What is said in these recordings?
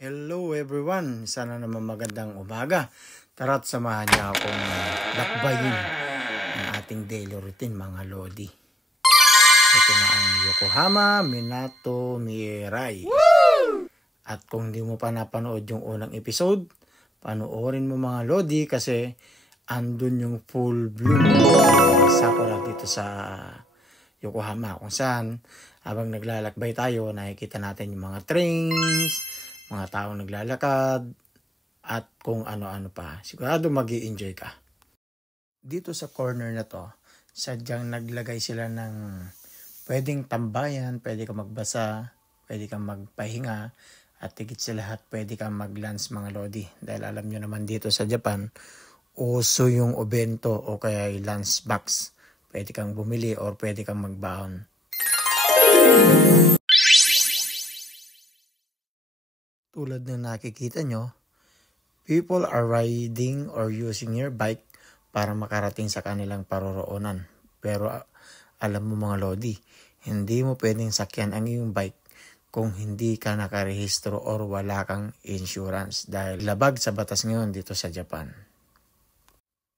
Hello everyone! Sana naman magandang umaga. Tara't samahan niya akong lakbayin ang ating daily routine mga lodi. Ito nga ang Yokohama Minato Mirai. At kung hindi mo pa napanood yung unang episode, panoorin mo mga lodi kasi andun yung full bloom sakura dito sa Yokohama. Kung saan habang naglalakbay tayo, nakikita natin yung mga trains, mga taong naglalakad, at kung ano-ano pa. Sigurado mag-i-enjoy ka. Dito sa corner na to, sadyang naglagay sila ng pwedeng tambayan, pwede kang magbasa, pwede kang magpahinga, at higit sa lahat, pwede kang mag-lunch mga lodi. Dahil alam nyo naman dito sa Japan, uso yung obento o kaya yung lunch box. Pwede kang bumili or pwede kang magbaon. Tulad na nakikita nyo, people are riding or using your bike para makarating sa kanilang paroroonan. Pero alam mo mga lodi, hindi mo pwedeng sakyan ang iyong bike kung hindi ka nakarehistro or wala kang insurance dahil labag sa batas ngayon dito sa Japan.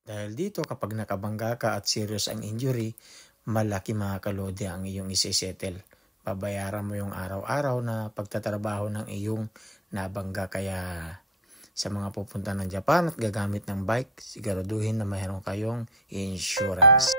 Dahil dito kapag nakabangga ka at serious ang injury, malaki mga kalodi ang iyong isisettle. Babayaran mo yung araw-araw na pagtatrabaho ng iyong nabangga. Kaya sa mga pupunta ng Japan at gagamit ng bike, siguraduhin na mayroon kayong insurance.